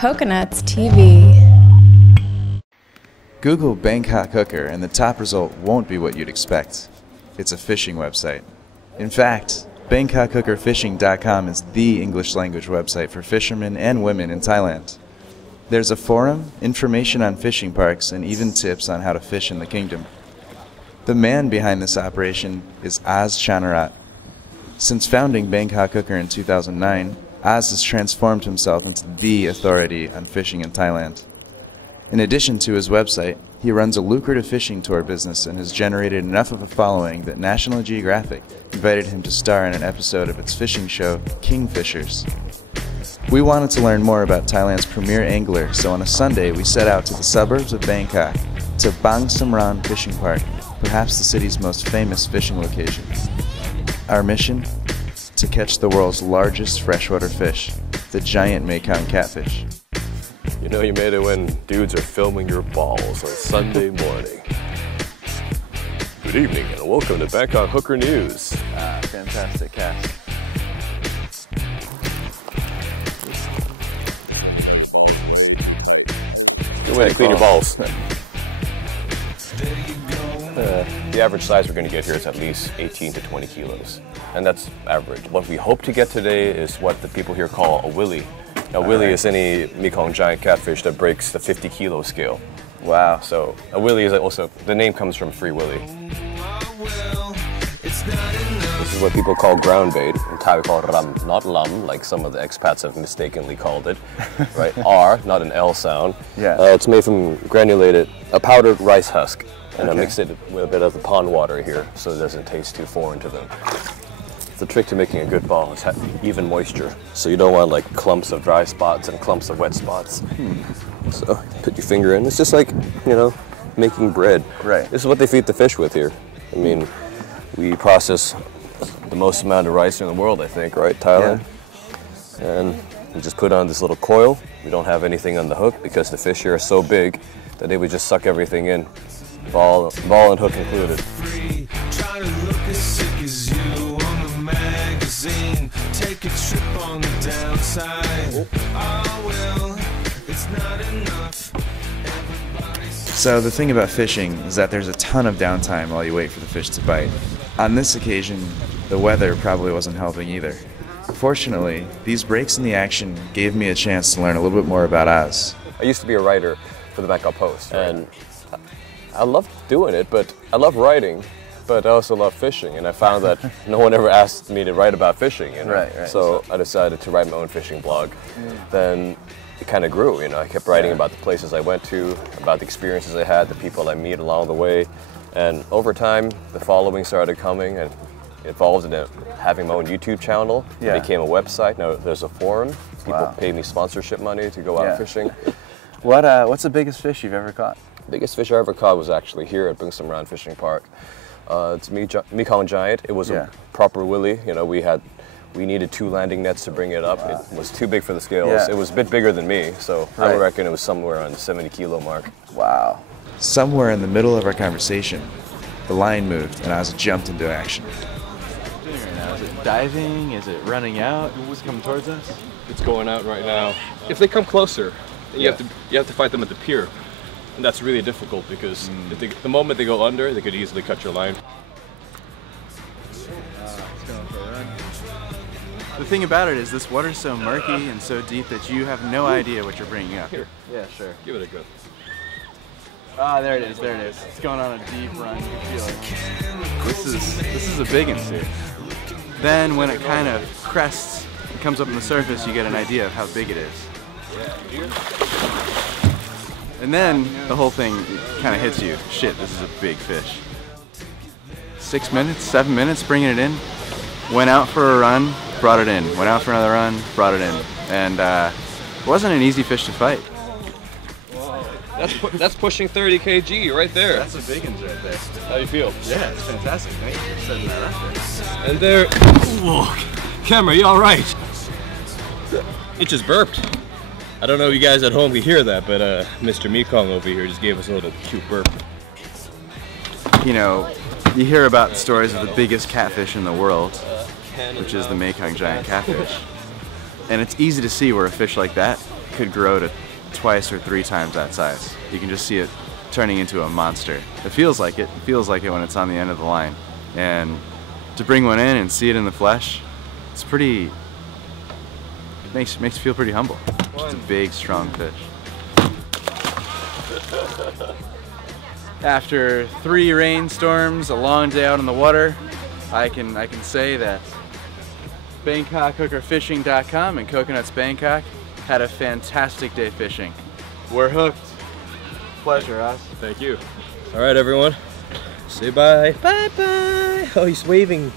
Coconuts TV. Google Bangkok Hooker and the top result won't be what you'd expect. It's a fishing website. In fact, BangkokHookerFishing.com is the English language website for fishermen and women in Thailand. There's a forum, information on fishing parks, and even tips on how to fish in the kingdom. The man behind this operation is Chanarat. Since founding Bangkok Hooker in 2009, Oz has transformed himself into the authority on fishing in Thailand. In addition to his website, he runs a lucrative fishing tour business and has generated enough of a following that National Geographic invited him to star in an episode of its fishing show, Kingfishers. We wanted to learn more about Thailand's premier angler, so on a Sunday we set out to the suburbs of Bangkok, to Bangsamran Fishing Park, perhaps the city's most famous fishing location. Our mission? To catch the world's largest freshwater fish, the Giant Mekong Catfish. You know you made it when dudes are filming your balls on Sunday morning. Good evening and welcome to Bangkok Hooker News. Fantastic cast. Good way to clean your balls. The average size we're going to get here is at least 18 to 20 kilos. And that's average. What we hope to get today is what the people here call a willy. A willy is any Mekong giant catfish that breaks the 50 kilo scale. Wow. So a willy is also, the name comes from Free Willy. This is what people call groundbait. In Thai we call it ram, not lam, like some of the expats have mistakenly called it. Right? R, not an L sound. Yeah. It's made from a powdered rice husk. And I mix it with a bit of the pond water here so it doesn't taste too foreign to them. The trick to making a good ball is have even moisture. So you don't want like clumps of dry spots and clumps of wet spots. So put your finger in. It's just like, you know, making bread. Right. This is what they feed the fish with here. I mean, we process the most amount of rice in the world, I think, right, Thailand? Yeah. And we just put on this little coil. We don't have anything on the hook because the fish here are so big that they would just suck everything in. Ball and hook included. Take a trip on the downside. It's not enough. So the thing about fishing is that there's a ton of downtime while you wait for the fish to bite. On this occasion, the weather probably wasn't helping either. Fortunately, these breaks in the action gave me a chance to learn a little bit more about Oz. I used to be a writer for the Bangkok Post, and I love doing it, but I love writing. But I also love fishing, and I found that no one ever asked me to write about fishing. You know? Right. So I decided to write my own fishing blog. Then it kind of grew. You know, I kept writing about the places I went to, about the experiences I had, the people I meet along the way, and over time, the following started coming, and it evolved into having my own YouTube channel. It became a website. Now there's a forum. People pay me sponsorship money to go out fishing. What's the biggest fish you've ever caught? The biggest fish I ever caught was actually here at Bangsamran Fishing Park. It's Mekong Giant. It was a proper willy. You know, we needed 2 landing nets to bring it up. It was too big for the scales. It was a bit bigger than me, so I reckon it was somewhere on the 70 kilo mark. Wow. Somewhere in the middle of our conversation, the line moved and Oz jumped into action. Is it diving? Is it running out? Who's coming towards us? It's going out right now. If they come closer, you have to fight them at the pier. And that's really difficult because the moment they go under, they could easily cut your line. It's going for a run. The thing about it is this water's so murky and so deep that you have no idea what you're bringing up. Here. Yeah, sure. Give it a go. Ah, there it is, there it is. It's going on a deep run, you can feel it. This is a big one too. Then when it kind of crests and comes up on the surface, you get an idea of how big it is. And then the whole thing kind of hits you. Shit, this is a big fish. 6 minutes, 7 minutes bringing it in. Went out for a run, brought it in. Went out for another run, brought it in. And it wasn't an easy fish to fight. That's pushing 30 kg right there. That's a big one right there. How do you feel? Yeah, it's fantastic. Thank you for setting that up there. And there. Whoa. Camera, you all right? It just burped. I don't know if you guys at home can hear that, but Mr. Mekong over here just gave us a little cute burp. You know, you hear about stories of the biggest catfish in the world, which is the Mekong Giant Catfish. And it's easy to see where a fish like that could grow to twice or 3 times that size. You can just see it turning into a monster. It feels like it. It feels like it when it's on the end of the line. And to bring one in and see it in the flesh, it's pretty, it makes you feel pretty humble. Just a big, strong fish. After 3 rainstorms, a long day out on the water, I can say that BangkokHookerFishing.com and Coconuts Bangkok had a fantastic day fishing. We're hooked. Pleasure, Ross. Thank you. All right, everyone. Say bye. Bye-bye. Oh, he's waving.